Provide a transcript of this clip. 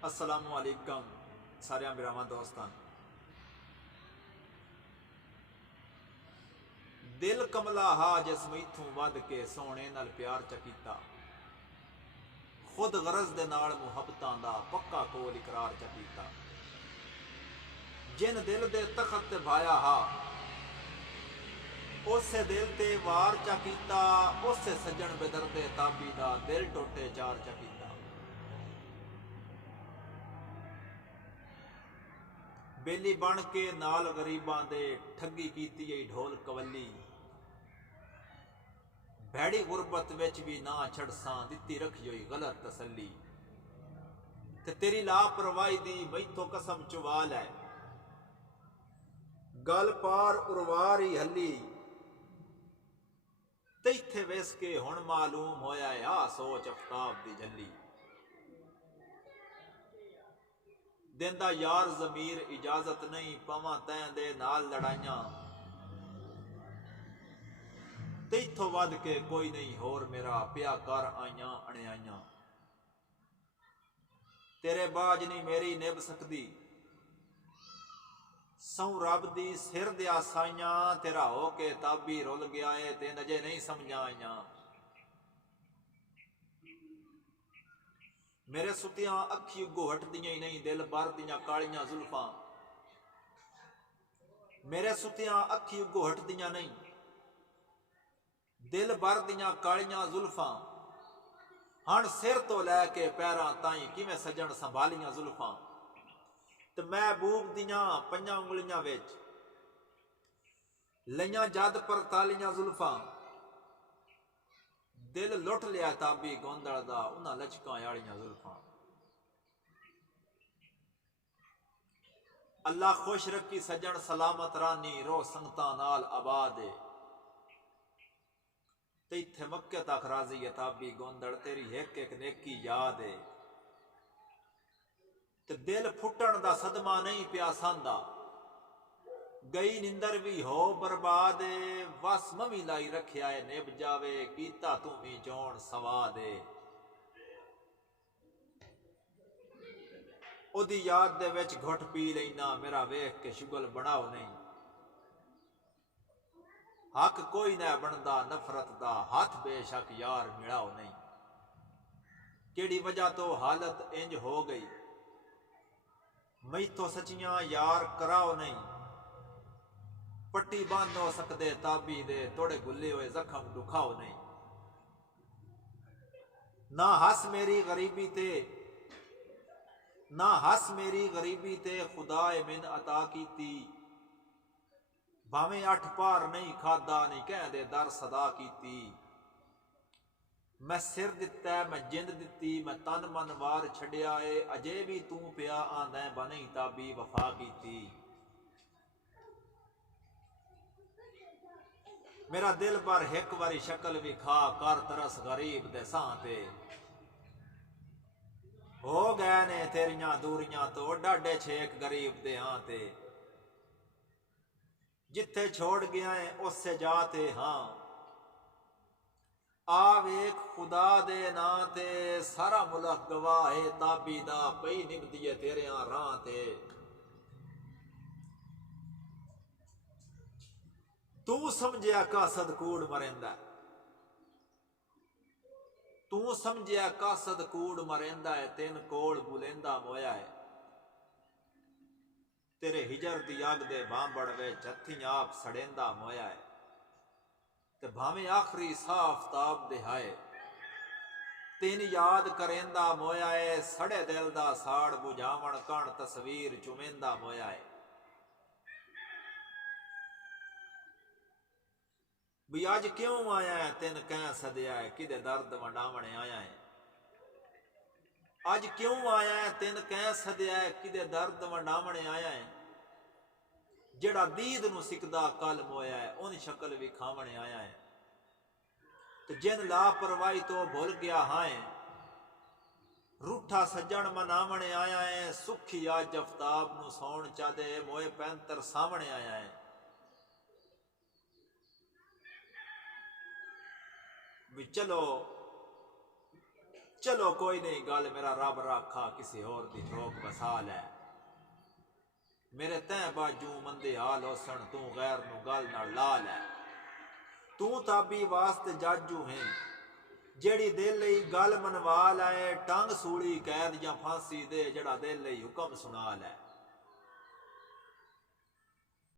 अस्सलामु अलैकुम सारिया बिरावां दोस्तां। दिल कमला हा जिस मैथों वध के सोने नाल प्यार च कीता, खुद गरज दे नाल मुहब्बतां दा पक्का कोल इकरार च कीता। जिन दिल दे तखत ते भाया हा उसे दिल ते वार च कीता, उसे सज्जन बेदर्दे ताबी दा दिल टोटे चार च कीता। बेली बन के नाल गरीबां दे ठगी कीती ऐ ढोल कवली, भैड़ी गुरबत विच भी ना छड़सां दित्ती रखियोई गलत तसल्ली। ते तेरी लापरवाही दी मैथों कसम चुवा लै, गल पार उरवार ही हली। तैथे वेस के हुण मालूम होया है आ सोच आफ्ताब दी जली। देंदा यार जमीर इजाजत नहीं पवां तैं दे नाल लड़ाइयां, तैथों वध के कोई नहीं होर मेरा पिया कर आइयां अणियाइयां। तेरे बाज नहीं मेरी निभ सकदी सौ रब दी सिर दे आसाइयां, तेरा हो के ताबी रुल गया है ते नजे नहीं समझा आइयां। मेरे सुतियां अखी घोट दियां ही नहीं दिल भर दियां कालियां जुल्फां, मेरे सुतियां अखी घोट दियां नहीं दिल भर दियां कालियां जुल्फां। हण सिर तो लैके पैरां ताई किवें सजण संभालियां जुल्फां। ते महबूब दियां पंजां उंगलियां विच लईयां जद पर तालियां जुल्फां, दिल लुट लिया ताबी गोंदल दा उन्हां लचकां आलियां जुल्फां। अल्लाह खुश रखी सजण सलामत रानी रो संगतां नाल आबाद है, तैथे मक्के तक राजी है ताबी गोंदल तेरी एक एक नेकी याद है। ते दिल फुटण दा सदमा नहीं पिया सांदा, गई निंदर भी हो बर्बाद, वस मवी लाई रखिया है निभ जावे कीता तू भी जोन सवा दे। ओदी याद दे विच घुट पी लेना मेरा वेख के शुगल बनाओ नहीं। हक कोई न बनदा नफरत दा हाथ बेशक यार मिलाओ नहीं। केड़ी वजह तो हालत इंज हो गई मैथों सचियां यार कराओ नहीं। पट्टी बांधो सकदे ताबी दे तोड़े गुल्ले हुए जख्म दुखाओ नहीं। ना हस मेरी गरीबी ते ना हस मेरी गरीबी ते खुदाए मिन अता कीती, भावें 8 पार नहीं खादा नहीं कहदे दर सदा कीती। मैं सिर दिता मैं जिंद दिती मैं तन मन वार छड़िया है, अजे भी तू पिया आंदा बनी ताबी वफा कीती। मेरा दिल पर एक बारी शक्ल विखा कर तरस गरीब दे सांते, हो गए ने तेरियां दूरियां तो डाडे छेक गरीब दे आते। जिथे छोड़ गया है उससे जाते हाँ, आ वेख खुदा दे नां ते सारा मुल्क गवाह है ताबी दा पई निभदी तेरियां राह ते। तू समझिया कासद कूड़ मरेंदा, तू समझिया कासद कूड़ मरेंदा है तेन कोल बुलेंदा मोया है। तेरे हिजर दी अग दे बांबड़ विच हथीं आप सड़ेंदा मोया है। ते भावें आखरी साह आफ्ताब दे हाए तेन याद करेंदा मोया है। सड़े दिल दा साड़ बुझावण कण तस्वीर चुमेंदा मोया है। भी अज क्यों आया है तेन कह सदया है किदे दर्द वंडावणे आया है। अज क्यों आया है तेन कह सदया है किदे दर्द वंडावणे आया है। जेड़ा दीद नू सिकदा कल मोया है उन शक्ल विखावणे आया है। तो जिन लापरवाही तो भुल गया हाय रूठा सज्जन मनावणे आया है। सुखी अज आफ्ताब नू सौण चादे मोए पैंतर सावणे आया है। भी चलो चलो कोई नहीं गल मेरा रब राखा किसी होर दी ठोक वसा लै मेरे तैं बाजू मंदे हाल होसन तू गैर नू गल नाल ला लै तू ताबी वास्ते जाजू है जेड़ी दिल लई गल मनवा लै टंग सूली कैद या फांसी दे जेड़ा दिल लई हुक्म सुना लै